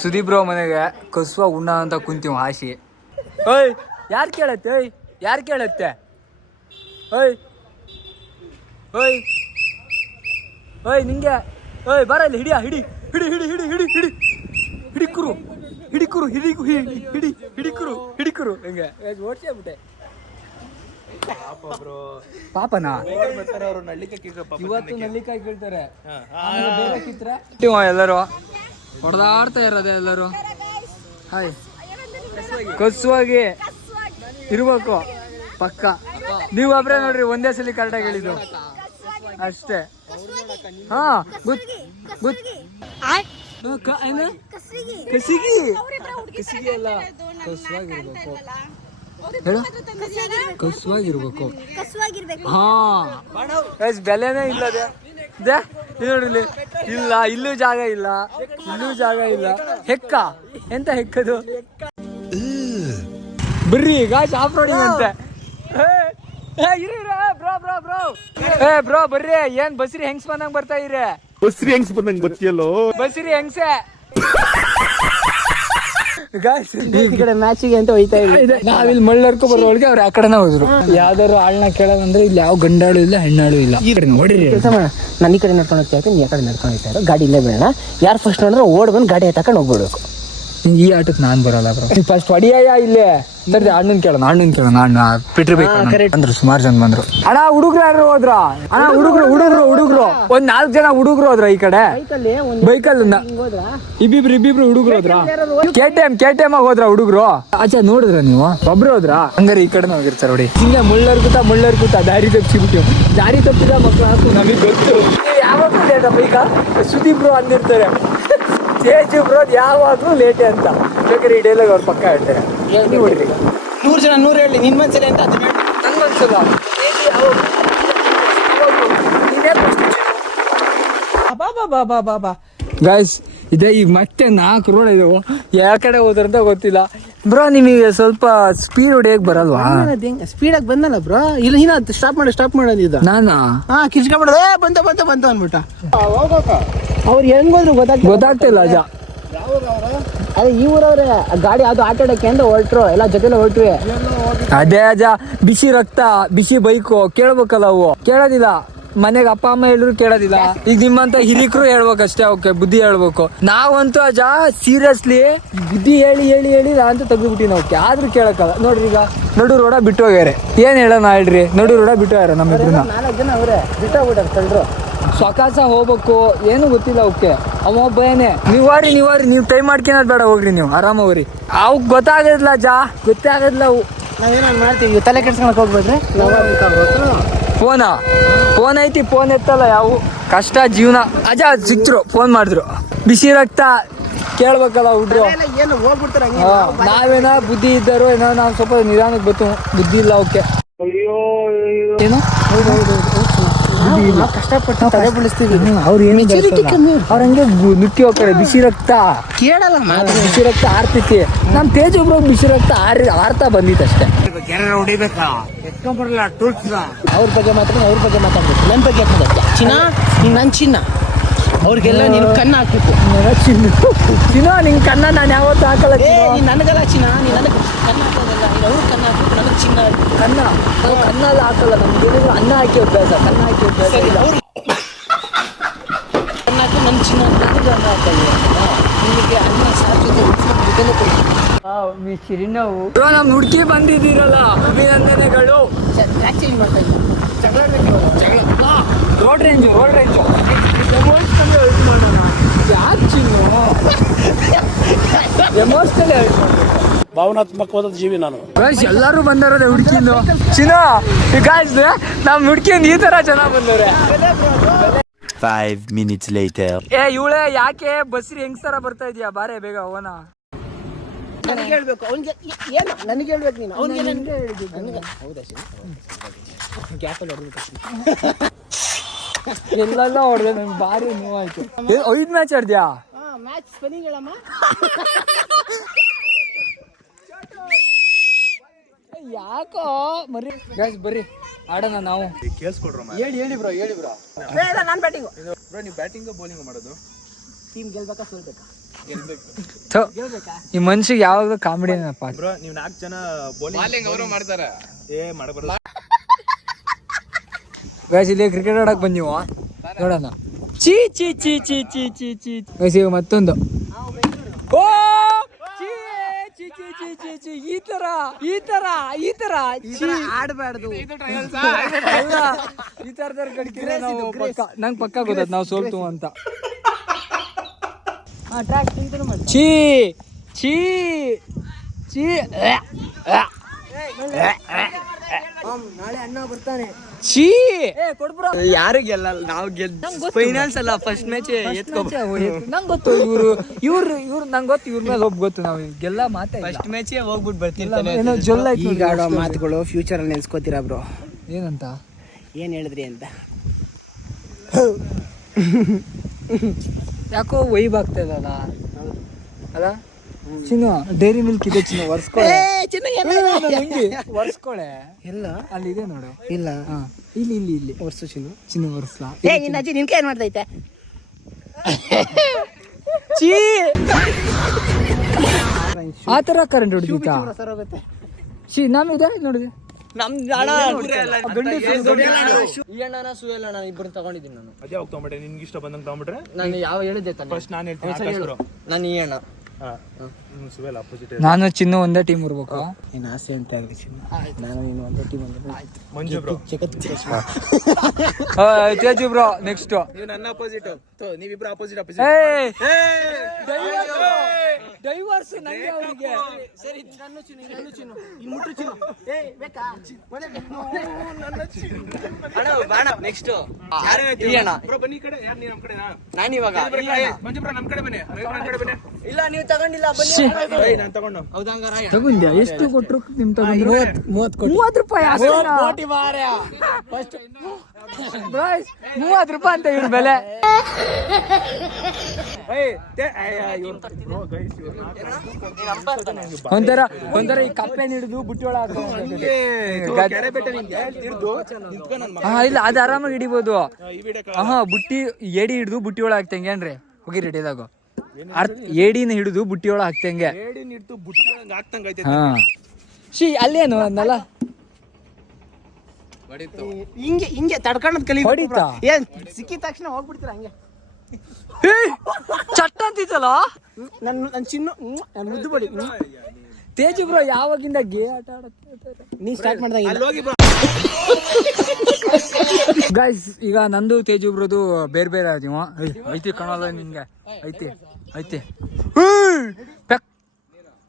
ಸುದೀಪ್ ಬ್ರೋ ಮನೆಗೆ ಕಸುವ ಉಣ್ಣ ಅಂತ ಕುಂತೀವಿ ಆಶಿ. ಓಯ್, ಯಾರು ಕೇಳತ್ತೆ? ಯಾರು ಕೇಳತ್ತೆ? ಓಯ್ ಓಯ್ ಓಯ್, ನಿಂಗೆ ಓಯ್ ಬರ ಇಲ್ಲಿ. ಹಿಡಿಯ, ಹಿಡಿ ಹಿಡಿ ಹಿಡಿ ಹಿಡಿ ಹಿಡಿ ಹಿಡಿ ಹಿಡಿಕುರು ಹಿಡಿಕುರು ಹಿಡಿಕುರು ಹಿಂಗೆ ಓಡ್ಸೇಬಿಟ್ಟೆ. ಪಾಪನಾ? ಇವತ್ತು ನಲ್ಲಿಕಾಯಿ ಕೇಳ್ತಾರೆ, ಬೇರೆ ಕಿತ್ರೆ ಎಲ್ಲರೂ ಹೊಡೆದಾಡ್ತಾ ಇರೋದೆ ಎಲ್ಲರೂ. ಹಾಯ್, ಕಸುವಾಗಿ ಇರ್ಬೇಕು ಪಕ್ಕ. ನೀವು ಒಬ್ರೆ ನೋಡ್ರಿ, ಒಂದೇ ಸಲ ಕರೆಕ್ಟಾಗಿ ಹೇಳಿದ್ದು ಅಷ್ಟೇ. ಹಾ, ಕಸಿಗೆ ಅಲ್ಲ, ಕಸುವಾಗಿರ್ಬೇಕು. ಹೇಳು, ಕಸುವಾಗಿರ್ಬೇಕು. ಹಾ, ಬೆಲೆನೇ ಇಲ್ಲ. ನೋಡ್ರಿ, ಇಲ್ಲ, ಇಲ್ಲೂ ಜಾಗ ಇಲ್ಲ, ಇಲ್ಲೂ ಜಾಗ ಇಲ್ಲ. ಹೆಕ್ಕ ಎಂತ ಹೆಕ್ಕದು? ಬರ್ರಿ ಗಾಯ್ಸ್, ಆಫ್ ರೋಡಿಂಗ್ ಅಂತೆ. ಬ್ರೋ ಬರ್ರಿ. ಏನ್ ಬಸ್ರಿ ಹೆಂಗ್ಸ್ ಬಂದಂಗ್ ಬರ್ತಾ ಇರಿ? ಬಸ್ರಿ ಹೆಂಗ್ಸ್ ಬಂದಂಗ್ ಬರ್ತಿಯಲ್ಲೋ. ಬಸ್ರಿ ಹೆಂಗ್ಸೆ ಗಾಯ್ಸ್. ಈ ಕಡೆ ಮ್ಯಾಚಿಗೆ ಅಂತ ಹೋಯ್ತಾ ಇದ್ದೆ. ನಾವಿಲ್ಲಿ ಮಳ್ಳರ್ಕೊ ಬರೋಳಿಗೆ ಅವ್ರು ಆ ಕಡೆನ ಹೋದ್ರು. ಯಾವ್ದಾರು ಆಳ್ನ ಕೇಳೋದಂದ್ರೆ ಇಲ್ಲಿ ಯಾವ ಗಂಡಾಳು ಇಲ್ಲ, ಹೆಣ್ಣಾಳು ಇಲ್ಲ. ನೋಡಿರಿ, ಕೆಲಸ ಮಾಡೋಣ. ನಾನು ಈ ಕಡೆ ನಡ್ಕೊಂಡು ಹೋಗ್ತಾ ನೀ ಆ ಕಡೆ ನಡ್ಕೊಂಡು ಹೋಗ್ತಾ ಇರೋ. ಗಾಡಿ ಇಲ್ಲೇ ಬೇಡ. ಯಾರು ಫಸ್ಟ್ ನೋಡಿದ್ರೆ ಓಡ್ ಬಂದು ಗಾಡಿ ಎತ್ತಾಕೊಂಡು ಹೋಗ್ಬಿಡ್ಬೇಕು. ಈ ಆಟಕ್ಕೆ ನಾನ್ ಬರಲ್ಲ ಬ್ರೋ. ಫಸ್ಟ್ ಹೊಡಿಯ ಇಲ್ಲೇ ಸರಿ. ಅಣ್ಣನ್ ಕೇಳೋಣ ಅಣ್ಣ ಪಿಟ್ರಿ ಬೇಕು ಅಂದ್ರು. ಸುಮಾರು ಜನ ಬಂದ್ರು. ಅಣ್ಣ, ಹುಡುಗ್ರು ಯಾರು ಹೋದ್ರ? ಅಣ್ಣ, ಹುಡುಗ್ರು ಒಂದ್ 4 ಜನ ಹುಡುಗ್ರು ಹೋದ್ರ ಈ ಕಡೆ ಬೈಕಲ್ಲಿ. ಇಬ್ಬಿಬ್ರು ಹುಡುಗ್ರು ಹೋದ್ರ. KTM ಹೋದ್ರ ಹುಡುಗ್ರು. ಆಚೆ ನೋಡಿದ್ರ ನೀವು? ಒಬ್ರು ಹೋದ್ರ? ಹಂಗಾರೆ ಈ ಕಡೆ ಹೋಗಿರ್ತಾರ ನೋಡಿ. ಹಿಂಗೆ ಮುಳ್ಳರ್ ಕೂತ ದಾರಿ ತಪ್ಪಿಬಿಟ್ಟು. ದಾರಿ ತಪ್ಪಿದ ಮಕ್ಕಳು ಹಾಕು ನಮಗೆ ಗೊತ್ತು. ಯಾವಾಗ್ಲೂ ಲೇಟ ಬೈಕ. ಸುದೀಪ್ ಬ್ರೋ ಅಂದಿರ್ತಾರೆ, ತೇಜು ಬ್ರೋ ಯಾವಾಗ್ಲೂ ಲೇಟೆ ಅಂತ. ಬೇಕಾದ್ರೆ ಈ ಡೈಲಾಗ್ ಅವ್ರ ಪಕ್ಕ ಹೇಳ್ತಾರೆ. ನೀವು ಹೊಡಿರಿ. 100 ಜನ 100 ಹೇಳಿ, ನಿನ್ ಮನ್ಸಲ್ಲಿ ಅಂತ ನಂಗೆ ಅನ್ಸಲ್ಲ. ಗಾಯ್ಸ್, ಇದೆ ಈಗ ಮತ್ತೆ 4 ರೋಡ್ ಇದಾವೆ. ಯಾವ ಕಡೆ ಹೋದ್ರಂತ ಗೊತ್ತಿಲ್ಲ. ಬ್ರೋ, ನಿಮಗೆ ಸ್ವಲ್ಪ ಸ್ಪೀಡ್ ಹೊಡಿಯಕ್ ಬರಲ್ವಾ? ಸ್ಪೀಡಾಗಿ ಬಂದಲ್ಲ ಬ್ರೋ. ಇಲ್ಲ, ನೀನು ಸ್ಟಾಪ್ ಮಾಡೋದಿದ್ದ. ನಾನಾ? ಹಾ, ಕಿರ್ಚ್ಕೊಂಡ್ಬಿಡೋದು. ಬಂತು ಅನ್ಬಿಟ್ಟ. ಅವ್ರು ಹೆಂಗೋದ್ರು ಗೊತ್ತಾಗ್ತಿಲ್ಲ ಅಜ್ಜ. ಅದೇ ಈ ಊರವ್ರೆ ಗಾಡಿ ಅದು ಆಟ ಆಡಕ್ಕೆ ಅಂತ ಹೊರಟ್ರು ಎಲ್ಲ ಜೊತೆಲೆ ಹೊರಟ್ವಿ. ಅದೇ ಅಜ ಬಿಸಿ ರಕ್ತ ಬಿಸಿ ಬೈಕು ಕೇಳ್ಬೇಕಲ್ಲ ಅವು ಕೇಳೋದಿಲ್ಲ. ಮನೆಗೆ ಅಪ್ಪ ಅಮ್ಮ ಹೇಳಿದ್ರು ಕೇಳೋದಿಲ್ಲ. ಈಗ ನಿಮ್ಮಂತ ಹಿರಿಕರು ಹೇಳ್ಬೇಕಷ್ಟೇ, ಅವಕ್ಕೆ ಬುದ್ಧಿ ಹೇಳ್ಬೇಕು. ನಾವಂತೂ ಅಜ ಸೀರಿಯಸ್ಲಿ ಬುದ್ಧಿ ಹೇಳಿ ಹೇಳಿ ಹೇಳಿ ಅಂತ ತೆಗ್ದುಬಿಟ್ಟಿವಿ ಅವಕ್ಕೆ, ಆದ್ರೂ ಕೇಳಕ್ಕಲ್ಲ. ನೋಡ್ರಿ ಈಗ ನಡು ರೋಡ ಬಿಟ್ಟು ಹೋಗ್ಯಾರೆ. ಏನ್ ಹೇಳೋಣ ಹೇಳ್ರಿ, ನಡು ರೋಡ ಬಿಟ್ಟು ಹೋಗ್ಯಾರ ನಮ್ಮ ಇಬ್ಬರನ್ನ. 4 ಜನ ಅವರೇ ಬಿಟ್ಟೋಗ್ಬಿಟ್ಟಾರೆ ಕಳ್ರು. ಸ್ವಕಾಸ ಹೋಗ್ಬೇಕು ಏನು ಗೊತ್ತಿಲ್ಲ ಅವಕ್ಕೆ. ಅವ ಒಬ್ಬನೇ ನೀವು ಟೈಮ್ ಮಾಡ್ಕೊಳೋದು ಬೇಡ, ಹೋಗ್ರಿ ನೀವು ಆರಾಮ ಹೋಗ್ರಿ. ಅವಕ್ಕೆ ಗೊತ್ತಾಗೋದಿಲ್ಲ ಜಾ, ಗೊತ್ತೇ ಆಗೋದಿಲ್ಲ ಅವು. ನಾವೇನು ಮಾಡ್ತೀವಿ ತಲೆ ಕೆಡ್ಸ್ಕೊಳಕ್ ಹೋಗ್ಬೇಡ್ರಿ. ಫೋನ್ ಐತಿ, ಫೋನ್ ಎತ್ತಲ್ಲ ಯಾವ. ಕಷ್ಟ ಜೀವನ. ಅಜ ಸಿಕ್ತರು, ಫೋನ್ ಮಾಡಿದ್ರು. ಬಿಸಿ ರಕ್ತ ಕೇಳ್ಬೇಕಲ್ಲ ಹುಡ್ರು. ಏನು ಹೋಗ್ಬಿಡ್ತಾರೆ ನಾವೇನೋ ಬುದ್ಧಿ ಇದ್ದಾರೋ ಏನೋ, ನಾವು ಸ್ವಲ್ಪ ನಿಧಾನಕ್ಕೆ ಬತ್ತು, ಬುದ್ಧಿ ಇಲ್ಲ ಅವಕ್ಕೆ. ಏನು ಕಷ್ಟಪಟ್ಟು ತಲೆ ಬಿಡಿಸ್ತೀವಿ. ಅವ್ರು ಏನು ಅವ್ರ ಹಂಗೆ ನುಕ್ಕಿ ಹೋಗ್ತಾರೆ. ಬಿಸಿ ರಕ್ತ ಕೇಳಲ್ಲ ಬಿಸಿ ರಕ್ತ ಆರ್ತೈತಿ. ನಮ್ ತೇಜ್ ಒಬ್ರು ಬಿಸಿ ರಕ್ತ ಆರ್ತಾ ಬಂದಿತ್ತಷ್ಟೇ. ಅವ್ರ ಬಗ್ಗೆ ಮಾತಾಡ್ಬೇಕು. ನನ್ನ ಬಗ್ಗೆ ಚಿನ್ನ ನನ್ ಚಿನ್ನ ಅವ್ರಿಗೆಲ್ಲ ನೀನು ಕಣ್ಣು ಹಾಕ್ಬೇಕು. ಚಿನ್ನ ನಿಂಗೆ ಕಣ್ಣ ನಾನು ಯಾವತ್ತೂ ಹಾಕಲ್ಲ. ನೀನ್ ನನಗಲ್ಲ ಚಿನ್ನ, ನೀನ್ ನನಗೆ ಕಣ್ಣು ಹಾಕೋದಲ್ಲ, ನೀನು ಅವ್ರಿಗೆ ಕಣ್ಣು ಹಾಕ್ಬೇಕು, ನನಗೆ ಚಿನ್ನ ಕಣ್ಣ ನಾವು ಕಣ್ಣೆಲ್ಲ ಹಾಕಲ್ಲ. ನಮ್ಗೆ ಅನ್ನ ಹಾಕಿ ಅಭ್ಯಾಸ, ಕಣ್ಣ ಹಾಕಿ ಅಭ್ಯಾಸ ಇಲ್ಲ. ಕಣ್ಣು ಹಾಕಿ ನನ್ನ ಚಿನ್ನ ನನಗೆ ಅನ್ನ ಹಾಕಲ್ಲ. ನಿಮಗೆ ಅನ್ನ ಸಾಕು ನಮ್ ಹುಡುಕಿ ಬಂದಿದ್ದೀರಲ್ಲ ಅಭಿನಂದನೆಗಳು. ಚೇಂಜ್ ಮಾಡ್ತಾ ಇದ್ದೀನಿ. ರೋಡ್ ರೇಂಜು ಹೆಲ್ಪ್ ಮಾಡೋಣ. ಯಾಕೆ ಚಿನ್ನು ಎಮೋಷನಲ್ ಹೆಲ್ಪ್ ಮಾಡೋಣ. ಭಾವನಾತ್ಮಕವಾದ ಜೀವಿ ನಾನು. ಎಲ್ಲರೂ ಬಂದವ್ರೆ ಹುಡುಕಿಂದು. ಚಿನ್ನು ಈಗ ನಮ್ ಹುಡುಕಿಂದ ಈ ತರ ಜನ ಬಂದವ್ರೆ. 5 minutes later. ಇವಳೆ ಯಾಕೆ ಬಸ್ರಿ ಹೆಂಗ್ಸರ ಬರ್ತಾ ಇದೀಯಾ? ಬಾರೆ ಬೇಗ ಹೋಗೋಣ. ನನಗೆ ಹೇಳ್ಬೇಕು, ಅವ್ನಿಗೆ ಏನು ನನಗೆ ಹೇಳ್ಬೇಕು ನೀನು. ಅವ್ನಿಗೆ ನನಗೆ ಹೌದಾ ಗ್ಯಾಪಲ್ಲಿ ಹೊಡೆದು ಎಲ್ಲೆಲ್ಲ ಹೊಡೆದೆ, ನನ್ಗೆ ಭಾರಿ ನೋವಾಯ್ತು. 5 ಮ್ಯಾಚ್ ಆಡ್ದ್ಯಾ? ಮ್ಯಾಚ್ ಸ್ಪೆಲ್ಲಿಂಗ್ ಹೇಳಮ್ಮ. ಯಾಕೋ ಮರಿ ಗೈಸ್ ಬರ್ರಿ ಆಡೋಣ ನಾವು. ಹೇಳಿ ಬ್ರೋ. ಬೇಡ ನಾನು ಬ್ಯಾಟಿಂಗು. ಟೀಮ್ ಗೆಲ್ಬೇಕಾ ಸೋಲ್ಬೇಕಾ? ಈ ಮನುಷ್ಯಗೆ ಯಾವಾಗಲೂ ಕಾಮಿಡಿನಪ್ಪ. ನೀವು 4 ಜನ ಬೌಲಿಂಗ್ ಅವರು ಮಾಡ್ತಾರೆ. ಮಾಡಬಾರದು ಗೈಸ್ ಇಲ್ಲಿ ಕ್ರಿಕೆಟ್ ಆಡಕ್ ಬಂದೀವ, ನೋಡೋಣ. ಚೀ ಚೀ ಚೀ ಚೀ ಚೀ ಚೀ ಚೀ ಗೈಸ್ ಈಗ ಮತ್ತೊಂದು. ಓ ಚೀ ಚೀ ಚೀ ಚೀ ಚೀ ಚೀ ಈ ತರ ಆಡಬಾರ್ದು. ಅಲ್ಲ, ಈ ತರದಾರ ಕಡಿಕೆ ನಾವು ಪಕ್ಕ, ನಂಗೆ ಪಕ್ಕ ಗೊತ್ತದ ನಾವು ಸೋಲ್ತು ಅಂತ. ಚೀ ಚೀ ಚೀ ನಾಳೆ ಅಣ್ಣ ಬರ್ತಾನೆ. ಚೀ ಯಾರು ಗೆಲ್ಲಲ್ಲ, ನಾವು ಫೈನಾನ್ಸ್ ಅಲ್ಲ, ಫಸ್ಟ್ ಮ್ಯಾಚ್ ನಂಗೆ ಗೊತ್ತು. ಇವ್ರು ನಂಗೆ ಗೊತ್ತು, ಇವ್ರ ಮೇಲೆ ಹೋಗಿ ಗೊತ್ತು. ನಾವು ಗೆಲ್ಲ ಮಾತೇ ಫಸ್ಟ್ ಮ್ಯಾಚ್ ಹೋಗ್ಬಿಟ್ಟು ಬರ್ತೀನಿ. ಏನೋ ಜೊಲ್ಲ ಈಗ ಆಡೋ ಮಾತುಗಳು ಫ್ಯೂಚರ್ ಅಲ್ಲಿ ನೆನ್ಸ್ಕೋತೀರಾ ಬ್ರೋ? ಏನಂತ ಏನ್ ಹೇಳಿದ್ರಿ ಅಂತ ಯಾಕೋ ವೈಬ್ ಆಗ್ತಾ ಇದಲ್ಲ ಅಲ್ಲ? ಚಿನ್ನು ಡೈರಿ ಮಿಲ್ಕ್ ಇದೆ ಚಿನ್ನು, ಒರ್ಸ್ಕೊಳೆ. ಒರ್ಸ್ಕೊಳೆ ಎಲ್ಲ ಅಲ್ಲಿ ಇದೆ ನೋಡು. ಇಲ್ಲ ಇಲ್ಲಿ ವರ್ಷ ಚಿನ್ನು ಒರ್ಸ್ಲಾ? ನಿನ್ನ ಅಜ್ಜಿ ನಿನ್ಗೆ ಏನ್ ಮಾಡ್ತೈತೆ? ಚೀ ಆ ತರ ಕರೆಂಟ್ ಹೊಡಿತಾ ಚೀ ನಮ್ಮಿದೆ ನೋಡಿದೆ. ಈ ಅಣ್ಣನ ಸುಯಲ್ಲ ನಾನು ಇಬ್ಬರು ತಗೊಂಡಿದ್ದೀನಿ. ನಾನು ಅದೇ ಹೋಗಿ ತಗೊಂಬಿಟ್ರೆ ನಿನ್ಗೆ ಇಷ್ಟ ಬಂದಂಗೆ ತಗೊಂಬಿಟ್ರೆ ನಾನು ಯಾವ ಹೇಳಿದ್ದೆ ಫಸ್ಟ್ ನಾನು ಹೇಳ್ತೀನಿ. ನಾನು ಈ ಅಣ್ಣ ಸುವೆಲ್ ಅಪೋಸಿಟ್. ನಾನು ಚಿನ್ನು ಒಂದೇ ಟೀಮ್ ಇರ್ಬೇಕು. ನೀನು ಆಸೆ ಅಂತ ಇರ್ಲಿ ಚಿನ್ನ, ನಾನು ನೀನು ಒಂದೇ ಟೀಮ್ ಮಂಜು ಬ್ರೋ ತೇಜು ಬ್ರೋ ನೆಕ್ಸ್ಟ್. ನೀವು ನನ್ನ ಅಪೋಸಿಟ್, ನೀವಿಬ್ರು ಅಪೋಸಿಟ್. ಡೈವರ್ಸ್ ನಂಗೆ ಅವರಿಗೆ. ಸರಿ ನನ್ನ ಚಿನ್ನು ಈ ಮುಟ್ಟು ಚಿನ್ನು ಬೇಕಾ? ಅಣ್ಣ ನೆಕ್ಸ್ಟ್ ಬ್ರೋ ಬನ್ನಿ ಈ ಕಡೆ. ಯಾರು ನೀವು ನಮ್ಮ ಕಡೆ? ನಾನು ಇವಾಗ ಮಂಜು ಬ್ರೋ ನಮ್ಮ ಕಡೆ ಬನ್ನಿ. ನಮ್ಮ ಕಡೆ ಬನ್ನಿ. ಇಲ್ಲ ನೀವು ತಗೊಂಡಿಲ್ಲ ಬನ್ನಿ. ನಾನು ತಗೊಂಡು ಹೌದಂಗಾರ ತಗೊಂಡ್ಯಾ? ಎಷ್ಟು ಕೊಟ್ರು ನಿಮ್ ತಗೊಂಡ್ರು? 30 ರೂಪಾಯಿ. 30 ರೂಪಾಯಿ ಅಂತ ಇವ್ರ ಬೆಲೆ. ಒಂಥರ ಈ ಕಪ್ಪೆ ಹಿಡಿದು ಬುಟ್ಟಿಯೊಳ ಇಲ್ಲ, ಅದು ಆರಾಮಾಗಿ ಹಿಡಿಬೋದು. ಬುಟ್ಟಿ ಎಡಿ ಹಿಡಿದು ಬುಟ್ಟಿಯೊಳ ಹಾಕ್ತಂಗೇನ್ರಿ? ಹೋಗಿ ರೆಡಿದಾಗ ಏಡಿನ ಹಿಡಿದು ಬುಟ್ಟಿಯೊಳ ಹಾಕ್ತಂಗೆ. ಏಡಿನ ಇಟ್ಟು ಬುಟ್ಟಿ ಒಳಗೆ ಹಾಕ್ತಂಗೈತೆ. ಹಾ ಅಲ್ಲೇನು ಅನ್ನಲ್ಲ ಹಿಂಗೆ ಹಿಂಗೆ ತಡ್ಕೊಂಡ್ ಕಲಿ ಹೊಡಿತಾ? ಏನ್ ಸಿಕ್ಕಿದ ತಕ್ಷಣ ಹೋಗ್ಬಿಡ್ತೀರ ಹಂಗೆ. ಚಟ್ಟ ಅಂತಿತ್ತಲ್ಲ ನನ್ನ ಚಿನ್ನು ನನ್ನ ಮುದ್ದು ಬಡಿ. ತೇಜು ಬ್ರೋ ಯಾವಾಗಿಂದ ಗೇ ಆಟ ಆಡುತ್ತೆ ನೀ ಸ್ಟಾರ್ಟ್ ಮಾಡ್ದಾಗ ಅಲ್ಲಿ ಹೋಗಿ ಗೈಸ್ ಈಗ ನಂದು ತೇಜು ಬ್ರೋದು ಬೇರೆ ಬೇರೆ ಆದೀವ. ಐತಿ ಕಾಣಲ್ಲ ನಿನ್ಗೆ? ಐತಿ ಐತಿ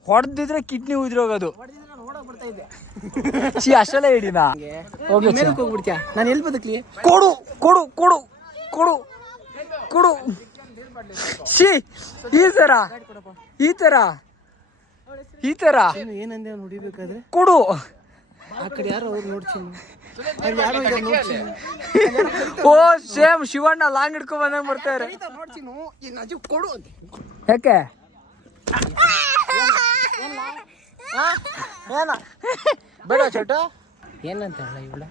ಹೊಡೆದಿದ್ರೆ ಕಿಡ್ನಿ ಉದ್ರೋಗೋದು. ಬರ್ತಾ ಇದ್ದೆ ಅಷ್ಟೆಲ್ಲ ಹಿಡಿನಾ ಹೋಗಿ ಮೇಲಕ್ಕೆ ಹೋಗ್ಬಿಡ್ತೀಯ. ನಾನು ಎಲ್ಲಿ ಬದುಕ್ಲಿ? ಕೊಡು ಕೊಡು ಕೊಡು ಕೊಡು ಕೊಡು. ಈ ತರ ಈ ತರ ಈ ತರ ಏನಂದೆ ಅವ್ನು ಹೊಡಿಬೇಕಾದ್ರೆ ಕೊಡು. ಆ ಕಡೆ ಯಾರೋ ಅವ್ರು ನೋಡ್ತೀನಿ. ಅಲ್ಲಿ ಯಾರೋ ಇದ್ದಾರೆ ನೋಡ್ತೀನಿ. ಓ ಸೇಮ್ ಶಿವಣ್ಣ ಲಾಂಗ್ ಹಿಡ್ಕೊಂಡ್ ಬಂದಂಗ್ ಬರ್ತಾರೆ. ನೋಡ್ತೀನಿ ಈ ನಜು ಕೊಡು ಅಂತ. ಯಾಕೆ ಏನ ಬೇಡ ಚೋಟ ಏನಂತ ಹೇಳ ಇವಳ.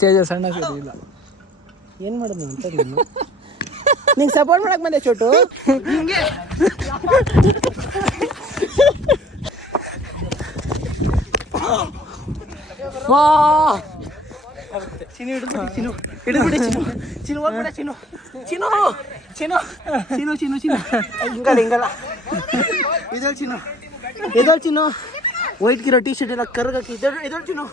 ತೇಜ ಸಣ್ಣ ಸರಿ ಇಲ್ಲ. ಏನ್ ಮಾಡೋದು ಅಂತ ನೀನು? ನಿಂಗೆ ಸಪೋರ್ಟ್ ಮಾಡಕ್ ಬಂದೆ ಚೋಟು. ಹಿಂಗೆ ಚಿನ್ನು ಹಿಡಿದ್ಬಿಡಿ. ಚಿನ್ನು ಹಿಡಿದ್ಬಿಡಿ. ಚಿನ್ನು ಹೋಗ್ಬಿಡ. ಚಿನ್ನು ಚಿನ್ನು ಚಿನ್ನು ಚಿನ್ನು ಚಿನ್ನು ಚಿನ್ನು ಹಿಂಗಲ್ಲ ಹಿಂಗಲ್ಲ. ಇದೊಳ್ ಚಿನ್ನು ಇದೊಳ್ ಚಿನ್ನು. ವೈಟ್ ಗಿರೋ ಟೀ ಶರ್ಟ್ ಎಲ್ಲ ಕರ್ಗಕ್ಕೆ ಇದೊಳ್ ಚಿನ್ನು.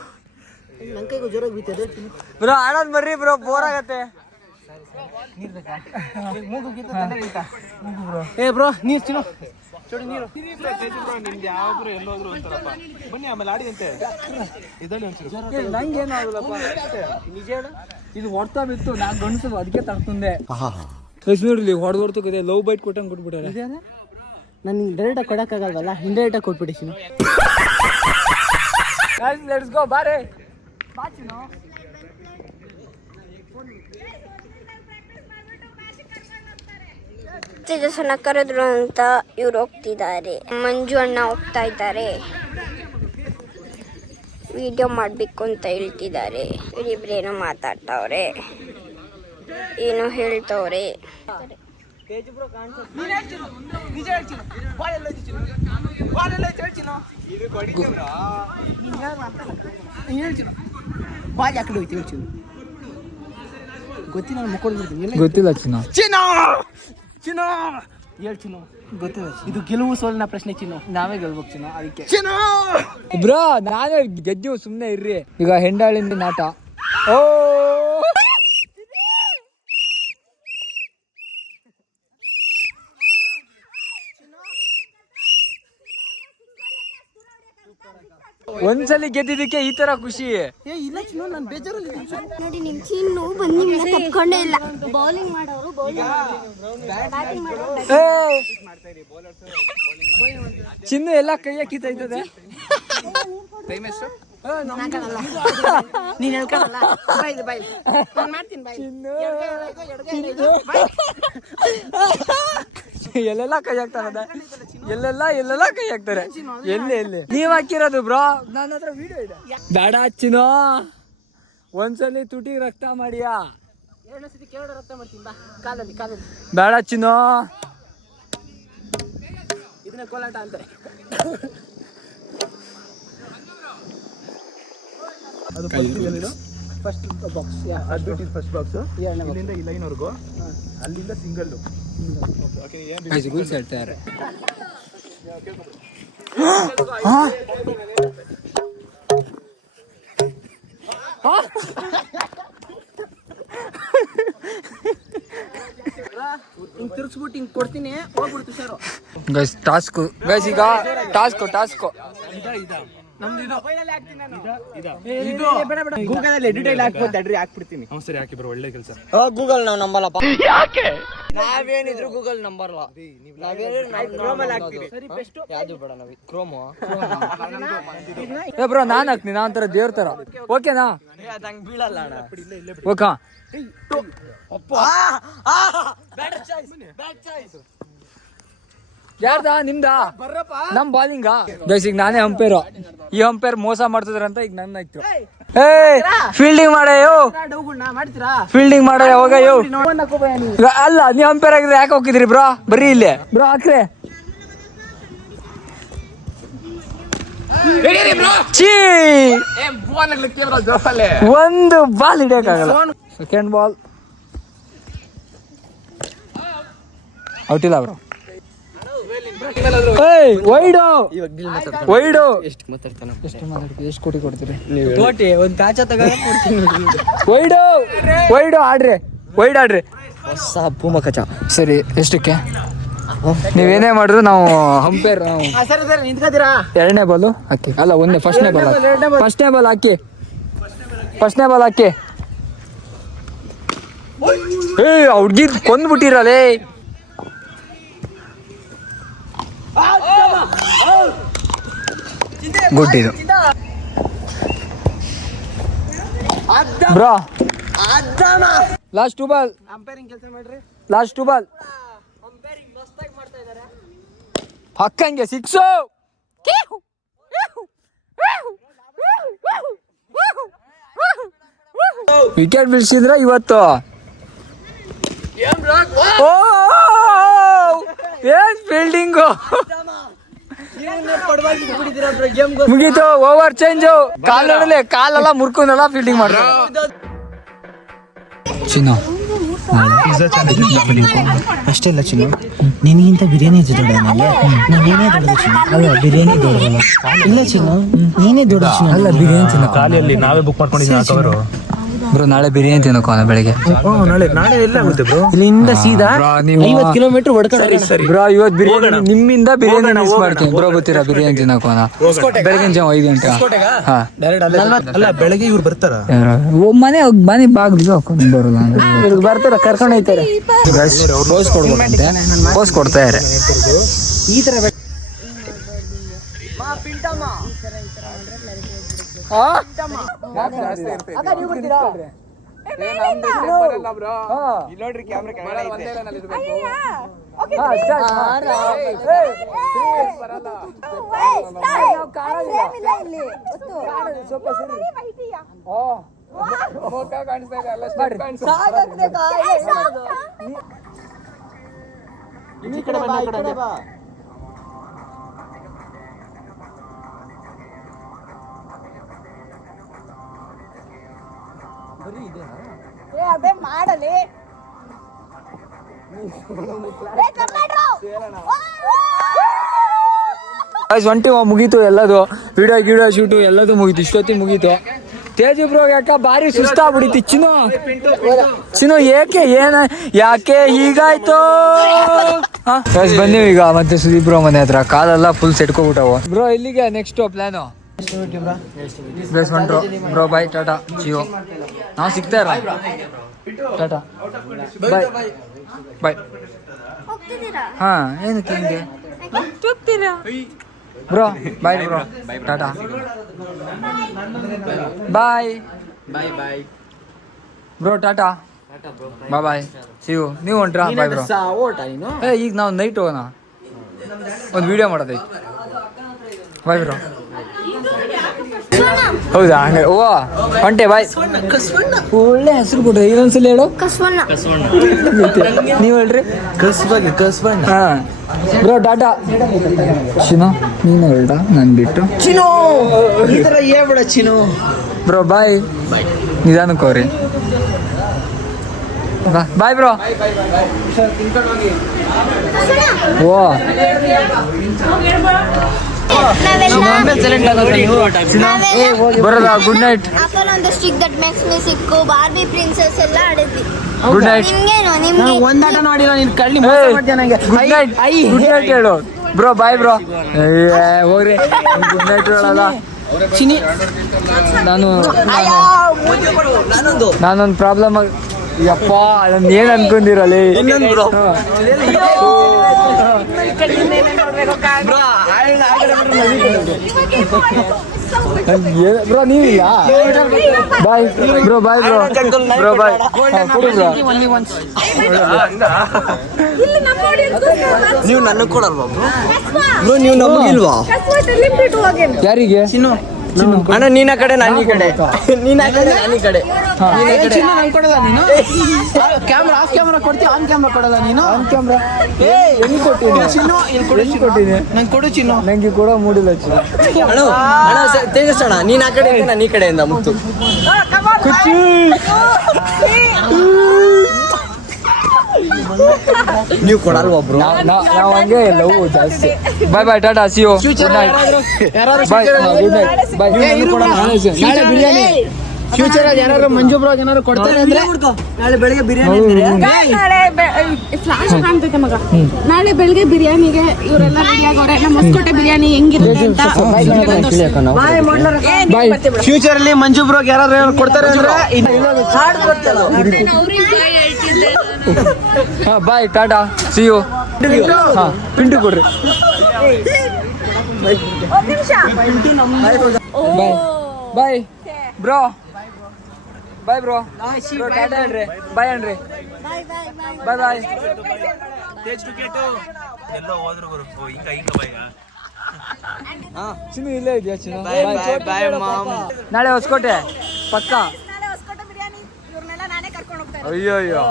ನನ್ನ ಕೈಗೂ ಜೋರಾಗಿ ಬೀತದೆ ಚಿನ್ನು. ಬ್ರೋ ಆಡೋದ್ ಬರ್ರಿ ಬ್ರೋ, ಬೋರ್ ಆಗತ್ತೆ. ಏ ಬ್ರೋ ನೀರು ಚಿನ್ನು ಚೋಡಿ ನೀರು. ನಿಮ್ಗೆ ಯಾವ್ರು ಎಲ್ಲೋದ್ರು ಅಂತಾರಪ್ಪ. ಬನ್ನಿ ಆಮೇಲೆ ಆಡಿದಂತೆ ಇದರಲ್ಲಿ ಒಂಚೂರು ನಂಗೇನು ಆಗಲ್ಲಪ್ಪ. ನಿಜ ಹೇಳ, ಇದು ಹೊಡ್ತಾ ಬಿತ್ತು. ನಾ ಗಂಡಸು ಅದಕ್ಕೆ ತರ್ತುಂದೆ. ನೋಡ್ಲಿ ಹೊಡೆದು ಕದೆ ಲವ್ ಬೈಟ್ ಕೊಟ್ಟಂಗೆ ಕೊಟ್ಬಿಟ್ಟಾರೆ. ನಾನು ನಿಂಗೆ ಡೈರೆಕ್ಟಾಗಿ ಕೊಡೋಕ್ಕಾಗಲ್ವಲ್ಲ, ಇಂಡೈರೆಕ್ಟಾಗಿ ಕೊಟ್ಬಿಡಿ ಚಿನ್ನು. ಲೆಟ್ಸ್ ಗೋ ಬಾರೆ. ತೇಜಸ್ಸನ್ನ ಕರೆದ್ರು ಅಂತ ಇವ್ರು ಹೋಗ್ತಿದ್ದಾರೆ. ಮಂಜು ಅಣ್ಣ ಹೋಗ್ತಾ ಇದ್ದಾರೆ. ವಿಡಿಯೋ ಮಾಡಬೇಕು ಅಂತ ಹೇಳ್ತಿದ್ದಾರೆ. ಇವರಿಬ್ರೇನೋ ಮಾತಾಡ್ತಾವ್ರೆ, ಏನೋ ಹೇಳ್ತವ್ರೆ. ಬಾಲ್ ಯಾಕಡೆ ಹೋಯ್ತು ಹೇಳ್ತೀನಿ. ಗೊತ್ತಿಲ್ಲ ನಾನು ಮುಕ್ಕೊಡ್ಬಿಡ್ತೀನಿ. ಗೊತ್ತಿಲ್ಲ ಚಿನ್ನ. ಚಿನ್ನು ಚಿನ್ನು ಹೇಳ್ ಚಿನ್ನು. ಗೊತ್ತಿಲ್ಲ. ಇದು ಗೆಲುವು ಸೋಲಿನ ಪ್ರಶ್ನೆ ಚಿನ್ನು. ನಾವೇ ಗೆಲ್ಬೇಕು ಚಿನ್ನ. ಅದಕ್ಕೆ ಚಿನ್ನು ಬ್ರೋ ನಾನೇ ಗೆದ್ದು ಸುಮ್ಮನೆ ಇರ್ರಿ. ಈಗ ಹೆಂಡಾಳಿಂದ ನಾಟ. ಓ ಒಂದ್ಸಲಿ ಗೆದ್ದಿದ್ದಕ್ಕೆ ಈ ತರ ಖುಷಿ. ಏ ಇಲ್ಲ ಚಿನ್ನು, ನಾನು ಬೇಜಾರಲ್ಲಿ ನೋಡಿ ನಿಮ್ ಚಿನ್ನು ಬಂದು ನಿಮ್ನ ತಪ್ಕೊಂಡೇ ಇಲ್ಲ. ಬೌಲಿಂಗ್ ಮಾಡೋರು ಬ್ಯಾಟಿಂಗ್ ಮಾಡೋರು. ಚಿನ್ನು ಎಲ್ಲ ಕೈ ಹಾಕಿತೈತದೆ. ನೀನ್ ಹೇಳ್ಕೊಳಲ್ಲ. ಬಾಯ್ ಬಾಯ್ ನಾನು ಮಾಡ್ತೀನಿ. ಬಾಯ್ ಎಲ್ಲೆಲ್ಲ ಕೈ ಹಾಕ್ತಾರದ. ಎಲ್ಲೆಲ್ಲ ಕೈ ಹಾಕ್ತಾರೆ. ಎಲ್ಲಿ ನೀವ್ ಹಾಕಿರೋದು ಬ್ರೋ? ನನ್ನ ಹತ್ರ ವಿಡಿಯೋ ಇದೆ. ಬೇಡ ಚಿನ್ನು, ಒಂದ್ಸಲಿ ತುಟಿಗೆ ರಕ್ತ ಮಾಡಿಯಾ? ಎರಡನೇ ಸತಿ ಕೇಳೋ ರಕ್ತ ಮಾಡ್ತೀನಿ. ಬಾ ಕಾಲಲ್ಲಿ ಕಾಲಲ್ಲಿ. ಬೇಡ ಚಿನ್ನು, ಇದನ್ನ ಕೋಲಾಟ ಅಂತಾರೆ. ಅದು ಫಸ್ಟ್ ಬಾಕ್ಸ್. ಅದು ಬಿಟ್ಟಿದ್ದು ಫಸ್ಟ್ ಬಾಕ್ಸ್. ಎರಡನೇ ಇಲ್ಲಿಂದ ಈ ಲೈನ್ವರೆಗೂ, ಅಲ್ಲಿಂದ ಸಿಂಗಲ್ಲು. ಹೇಳ್ತಾರೆ. ಹಿಂಗ್ ತಿರ್ಗಿಸ್ಬಿಟ್ಟು ಹಿಂಗ್ ಕೊಡ್ತೀನಿ, ಹೋಗ್ಬಿಡ್ತು ಸರ್. Guys task. ಗೈಸ್ ಈಗ ಟಾಸ್ಕ್. ಗೂಗಲ್ ಅಲ್ಲಿ ಎಡಿಟ್ ಅಲ್ಲಿ ಹಾಕ್ಬೋದು. ಅಡ್ರಿ ಹಾಕ್ಬಿಡ್ತೀನಿ. ಸರಿ ಹಾಕಿ ಬರೋ, ಒಳ್ಳೆ ಕೆಲಸ. ಗೂಗಲ್ ನಾವು ನಂಬಲ್ಲಪ್ಪ. ಯಾಕೆ? ನಾವೇನಿದ್ರು ಗೂಗಲ್ ನಂಬರ್ಲ. ಯಾವ್ದು ಬೇಡ ನಾವು ಕ್ರೋಮ್. ಏ ಬ್ರೋ ನಾನ್ ಹಾಕ್ತೀನಿ. ನಾ ಒಂಥರ ದೇವ್ರ ತರ. ಓಕೆನಾ? ಅದಂಗ್ ಬೀಳಲ್ಲ ಅಣ್ಣ. ಓಕಾ ಯಾರ್ದಾ? ನಿಮ್ದಾ? ನಮ್ ಬಾಲಿಂಗ. ಗೈಸ್ ಈಗ ನಾನೇ ಅಂಪೇರು. ಈ ಅಂಪೇರ್ ಮೋಸ ಮಾಡ್ತಿದ್ರ ಅಂತ ಈಗ ನನ್ನ ಆಯ್ತು. ಫೀಲ್ಡಿಂಗ್ ಮಾಡಯ್ಯೋ, ಮಾಡ್ತೀರಾ ಫೀಲ್ಡಿಂಗ್ ಮಾಡಯ್ಯ ಹೋಗಯ್ಯೋ. ನೋಡ್ಕೋಬಯ್ಯ ನೀ. ಅಲ್ಲ ನೀವ್ ಅಂಪೇರ್ ಆಗಿದ್ರೆ ಯಾಕೆ ಹೋಗಿದ್ರಿ ಬ್ರೋ? ಬರ್ರಿ ಇಲ್ಲೇ ಬ್ರೋ ಹಾಕ್ರೆ. ಛೀ, ಒಂದು ಬಾಲ್ ಹಿಡಿಯಕ್ಕಾಗಲ್ಲ. ಸೆಕೆಂಡ್ ಬಾಲ್ ಔಟ್ ಇಲ್ಲ ಬ್ರೋ. Wide wide. ಎಷ್ಟು ಕೋಟಿ ಕೊಡ್ತೀರಿ? ಒಂದು ಕಾಚ ತಗೊಂಡು ವೈಡು ವೈಡು ಆಡ್ರಿ, ವೈಡ್ ಆಡ್ರಿ. ಹೊಸ ಪೂಮ ಕಚ. ಸರಿ, ಎಷ್ಟಕ್ಕೆ? ನೀವೇನೇ ಮಾಡಿದ್ರು ನಾವು ಅಂಪೇರ್. ಸರಿ ಸರಿ ನಿಂತ್ಕೋತೀರಾ? ಎರಡನೇ ಬಾಲು ಹಾಕಿ. ಅಲ್ಲ ಒಂದೇ, ಫಸ್ಟ್ನೇ ಬಾಲ್ ಫಸ್ಟ್ನೇ ಬಾಲ್ ಹಾಕಿ. ಫಸ್ಟ್ನೇ ಬಾಲ್ ಹಾಕಿ. ಹುಡ್ಗಿ ಕೊಂದ್ಬಿಟ್ಟಿರಲೇ. ಗುಡ್ ಇದು ಬ್ರೋ. Last 2 ball. ಅಂಪೈರಿಂಗ್ ಕೆಲಸ ಮಾಡ್ರಿ. ಲಾಸ್ಟ್ 2 ಬಾಲ್ ಹಕ್ಕಂಗೆ 6. ವಿಕೆಟ್ ಬೀಳ್ಸಿದ್ರ ಇವತ್ತು. ಏನ್ ಫೀಲ್ಡಿಂಗು ಮುಗೀತು. Over change. ಕಾಲ್ ನೋಡಲಿ, ಕಾಲೆಲ್ಲ ಮುರ್ಕೊಂಡೆಲ್ಲ ಫೀಲ್ಡಿಂಗ್ ಮಾಡ್ರ. ಚಿನ್ನ ಅಷ್ಟೇ ಅಲ್ಲ ಚಿನ್ನು, ನಿನಗಿಂತ ಬಿರಿಯಾನಿ ದೊಡ್ಡ ನನಗೆ. ನಾನೇನೇ ದೊಡ್ಡದು ಚಿನ್ನು. ಅಲ್ಲ ಬಿರಿಯಾನಿ ದೊಡ್ಡದಲ್ಲ. ಇಲ್ಲ ಚಿನ್ನು, ನೀನೇ ದೊಡ್ಡ ಚಿನ್ನು. ಅಲ್ಲ ಬಿರಿಯಾನಿ ತಿನ್ನೋ ಖಾಲಿಯಲ್ಲಿ ನಾವೇ ಬುಕ್ ಮಾಡ್ಕೊಂಡಿದ್ದೀವಿ. ಬ್ರೋ ನಾಳೆ ಬಿರಿಯಾನಿ ತಿನ್ನೋಕೋಣ ಬೆಳಿಗ್ಗೆ. ನಾಳೆ ಎಲ್ಲ ಆಗುತ್ತೆ ಬ್ರೋ. ಇಲ್ಲಿಂದ ಸೀದಾ ನೀವು 50 ಕಿಲೋಮೀಟರ್ ಹೊಡ್ಕೊಂಡು ಬ್ರೋ. ಇವತ್ತು ಬಿರಿಯಾನಿ ನಿಮ್ಮಿಂದ ಬಿರಿಯಾನಿ ಮಿಸ್ ಮಾಡ್ತೀನಿ ಬ್ರೋ. ಗೊತ್ತೀರಾ ಬಿರಿಯಾನಿ ತಿನ್ನೋಕೋಣ ಬೆಳಗಿನ ಜಾವ 5 ಗಂಟೆ. ಹಾ ಅಲ್ಲ ಬೆಳಗ್ಗೆ ಇವ್ರು ಬರ್ತಾರ. ಮನೆ ಬಾಗಿಲಿಗೆ ಹಾಕೊಂಡು ಬರೋಲ್ಲ ಬರ್ತಾರ, ಕರ್ಕೊಂಡು ಹೋಯ್ತಾರೆ. ಪೋಸ್ ಕೊಡ್ಬೇಕಂತೆ, ಪೋಸ್ ಕೊಡ್ತಾ ಇದ್ದಾರೆ. ಈ ತರ ಅದೇ ಮಾಡಲಿ. ಒಂಟಿ ಮುಗೀತು ಎಲ್ಲದು. ವಿಡಿಯೋ ಶೂಟು ಎಲ್ಲದು ಮುಗೀತು. ಇಷ್ಟೊತ್ತಿ ಮುಗೀತು. ತೇಜು ಬ್ರೋ ಯಾಕ ಬಾರಿ ಸುಸ್ತಾಗ್ಬಿಡಿತಿ. ಚಿನ್ನು ಏಕೆ ಯಾಕೆ ಹೀಗಾಯ್ತು? ಬಂದೀವಿ ಈಗ ಮತ್ತೆ ಸುದೀಪ್ ಬ್ರೋ ಮನೆ ಹತ್ರ. ಕಾಲೆಲ್ಲ ಫುಲ್ ಸೆಟ್ಕೊಬಿಟ್ಟವು ಬ್ರೋ. ಇಲ್ಲಿಗೆ ನೆಕ್ಸ್ಟ್ ಪ್ಲಾನು ಪ್ಲೇಸ್ ಹೊಂಟ್ರು ಬ್ರೋ. ಬಾಯ್, ಟಾಟಾ, ಜಿಯೋ. ನಾವು ಸಿಗ್ತಾ ಇರ. Tata bye bye. ಹಾ ಏನಕ್ಕೆ ಹಿಂಗೆ bro? Bye bro, tata bye bro. Tata bye bye, see you. ನೀವು ಹೊಂಟ್ರಾ? Bye bro. ಈಗ ನಾವು ನೈಟ್ ಹೋಗೋಣ, ಒಂದು ವಿಡಿಯೋ ಮಾಡೋದೈತೆ. Bye bro. ಹೌದಾ? ಹಂಗೆ ಓ ಹೊಂಟೆ. ಬಾಯ್. ಒಳ್ಳೆ ಹೆಸರು ಕೊಡ್ರಿ. ಇನ್ನೊಂದ್ಸಲ ಹೇಳು. ನೀವು ಹೇಳ್ರಿ. ಹಾ ಬ್ರೋ, ಟಾಟಾ. ಚಿನ್ನು ನೀನು ಹೇಳ್ದ, ನಾನು ಬಿಟ್ಟು. ಚಿನ್ನು ಈ ತರ ಹೇಳ್ಬೇಡ ಚಿನ್ನು. Bro bye. ನಿಧಾನಕ್ಕೆ ಹೋಗ್ರಿ. Bye bro. ಓ ಬರೋದಾ? Good night. ಬಾರ್ಬಿ ಪ್ರಿನ್ಸೆಸ್ ಎಲ್ಲ ಆಡಿದ್ವಿ. Good night. ಒಂದಾಟ ನೋಡಿಲ್ಲ ನೀನ್ ಕಳ್ಳಿ. Good night. ಗುಡ್ ನೈಟ್ ಹೇಳು ಬ್ರೋ. Bye bro. ಹೋಗ್ರಿ. ಗುಡ್ ನೈಟ್ ಹೇಳಲ್ಲ. ಚಿನಿ ನಾನೊಂದು ಪ್ರಾಬ್ಲಮ್. ಯಪ್ಪ ಅದನ್ನ ಏನ್ ಅನ್ಕೊಂಡಿರಲಿ. ಬ್ರೋ ನೀವಿಲ್ಲ. Bye bro. Bye bro. Bro bye. ನೀವು ನನಗೆ ಕೊಡಲ್ವಾ ಬ್ರೋ? ನೀವು ನಮಗಿಲ್ವಾ? ಯಾರಿಗೆ? ಅಣ್ಣ ನೀನ್ ಆ ಕಡೆ ನಾನು ಈ ಕಡೆ ನೀನ್ ಆ ಕಡೆ ನಾನು ಈ ಕಡೆ ನಂಗೆ ಕೊಡಲ್ಲ ನೀನು ಕ್ಯಾಮ್ರಾ ಆಫ್ ಕ್ಯಾಮ್ರಾ ಕೊಡ್ತೀವಿ ಆನ್ ಕ್ಯಾಮ್ರಾ ಕೊಡಲ್ಲ ನೀನು ಆನ್ ಕ್ಯಾಮ್ರಾ ಹೆಂಗ್ ಕೊಟ್ಟಿದ್ದೆ ಚಿನ್ನು ಇಲ್ಲಿ ಕೊಡು ಕೊಟ್ಟಿದ್ದೆ ನಂಗೆ ಕೊಡು ಚಿನ್ನು ನಂಗೆ ಕೂಡ ಮೂಡಿಲ್ಲ ಚಿನ್ನ. ಅಣ್ಣ ತೇಜಸ್ಸೋಣ ನೀನ್ ಆ ಕಡೆ ನಾನು ಈ ಕಡೆಯಿಂದ ಮುತ್ತು ನೀವು ಕೊಡಲ್ವ ಒಬ್ರು ನಾವು ಹಂಗೆ ಲವ್ ಜಾಸ್ತಿ. Bye bye tata see you good night bye good night bye. ನಾಳೆ ಬಿರಿಯಾನಿ ಫ್ಯೂಚರ್ ಅಲ್ಲಿ ಏನಾದ್ರು ಮಂಜು ಬ್ರಾಗ್ ಏನಾದ್ರು ಕೊಡ್ತಾರೆ ಅಂದ್ರೆ ನಾಳೆ ಬೆಳಿಗ್ಗೆ ಬಿರಿಯಾನಿ ಫ್ಲಾಶ್ ಕಾಣ್ತೈತೆ ಮಗ. ನಾಳೆ ಬೆಳಗ್ಗೆ ಬಿರಿಯಾನಿಗೆ ಇವರೆಲ್ಲ ರೆಡಿ ಆಗವ್ರೆ. ನಮ್ಮ ಹೊಸಕೋಟೆ ಬಿರಿಯಾನಿ ಹೆಂಗಿರುತ್ತೆ ಅಂತ ಫ್ಯೂಚರ್ ಅಲ್ಲಿ ಮಂಜು ಬ್ರಾಗ್ ಯಾರಾದ್ರು ಕೊಡ್ತಾರೆ ಅಂದ್ರೆ ಹಾಡ್ ಕೊಡ್ತಲ್ಲ ಬಾಯ್ ಟಾಟಾ ಸಿ ಯು. ಹಾ ಪಿಂಟು ಕೊಡ್ರಿ ಒಂದ್ ನಿಮಿಷ. Bye bye bro bye bro tata ಹೇಳ್ರಿ ಬಾಯ್ ಅನ್ರಿ ಬಾಯ್ ಬಾಯ್. ಚಿನ್ನು ಇಲ್ಲೇ ಇದೆಯಾ ಚಿನ್ನು? ನಾಳೆ ಹೊಸಕೋಟೆ ಪಕ್ಕ. ನಾಳೆ ಹೊಸಕೋಟೆ ಬಿರಿಯಾನಿ ಇವ್ರನ್ನೆಲ್ಲ ನಾನೇ ಕರ್ಕೊಂಡು ಹೋಗ್ತಾ ಅಯ್ಯೋ ಅಯ್ಯೋ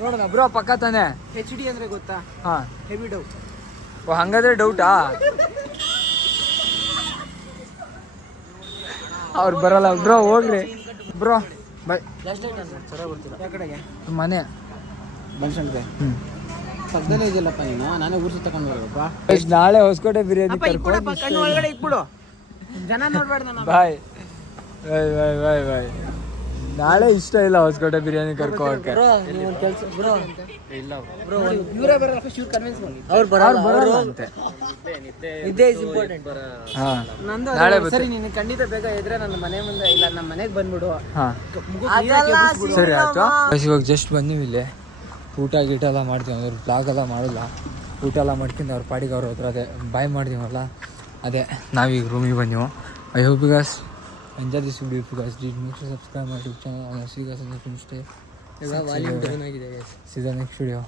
ನೋಡೋಣ ಬ್ರೋ ಪಕ್ಕ ತಾನೆ. HD ಅಂದ್ರೆ ಗೊತ್ತಾ? ಹಾ ಹೆವಿ ಡೌಟ್. ಓ ಹಂಗಾದ್ರೆ ಡೌಟಾ? ಅವ್ರು ಬರಲ್ಲ ಬ್ರೋ ಹೋಗ್ರಿ ಬ್ರೋ ಬಾಯ್. ಯಾವ ಕಡೆಗೆ ಮನೆ ಬನ್ಸಂಡ್ಗೆ ಪಕ್ಕದಲ್ಲೇ ಇದೆಯಲ್ಲಪ್ಪ ನೀನು ನಾನೇ ಊರ್ಸಿ ತಗೊಂಡು ಬರ್ಬೇಕಪ್ಪ. ನಾಳೆ ಹೊಸಕೋಟೆ ಬಿರಿಯಾನಿ ಕಣ್ಣು ಒಳಗಡೆ ಇಟ್ಬಿಡು ಜನ ನೋಡ್ಬೇಡ ನಾನು ಬಾಯ್ ಬಾಯ್ ಬಾಯ್ ಬಾಯ್ ಬಾಯ್. ನಾಳೆ ಇಷ್ಟ ಇಲ್ಲ ಹೊಸಕೋಟೆ ಬಿರಿಯಾನಿ ಕರ್ಕೋಕೆ. ಇವರೇ ಬರಲ್ಲ ಫಸ್ಟ್ ಇವ್ರು ಕನ್ವಿನ್ಸ್ ಮಾಡಿ ಅವ್ರು ಬರಲ್ಲ ಅಂತೆ. ಇದೇ ಇಸ್ ಇಂಪಾರ್ಟೆಂಟ್. ಹಾ ನಂದು ನಾಳೆ ಸರಿ ನೀನು ಖಂಡಿತ ಬೇಗ ಇದ್ರೆ ನನ್ನ ಮನೆ ಮುಂದೆ ಇಲ್ಲ ನಮ್ಮ ಮನೆಗೆ ಬಂದ್ಬಿಡು. ಹಾ ಸರಿ ಆಯ್ತು. ಇವಾಗ ಜಸ್ಟ್ ಬಂದೀವಿ ಇಲ್ಲಿ ಊಟ ಗೀಟ ಎಲ್ಲ ಮಾಡ್ತೀವಿ. ಅವ್ರು ಬ್ಲಾಗ್ ಎಲ್ಲ ಮಾಡಿಲ್ಲ, ಊಟ ಎಲ್ಲ ಮಾಡ್ಕೊಂಡು ಅವ್ರ ಪಾಡಿಗೆ ಅವ್ರ ಹತ್ರ ಅದೇ ಬಾಯ್ ಮಾಡ್ತೀವಲ್ಲ ಅದೇ ನಾವೀಗ ರೂಮಿಗೆ ಬಂದೀವು. I hope you guys enjoy this video. If you guys did make sure subscribe ಮಾಡಿ YouTube channel. See you guys in the next day. Season next video.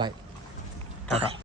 Bye Tata.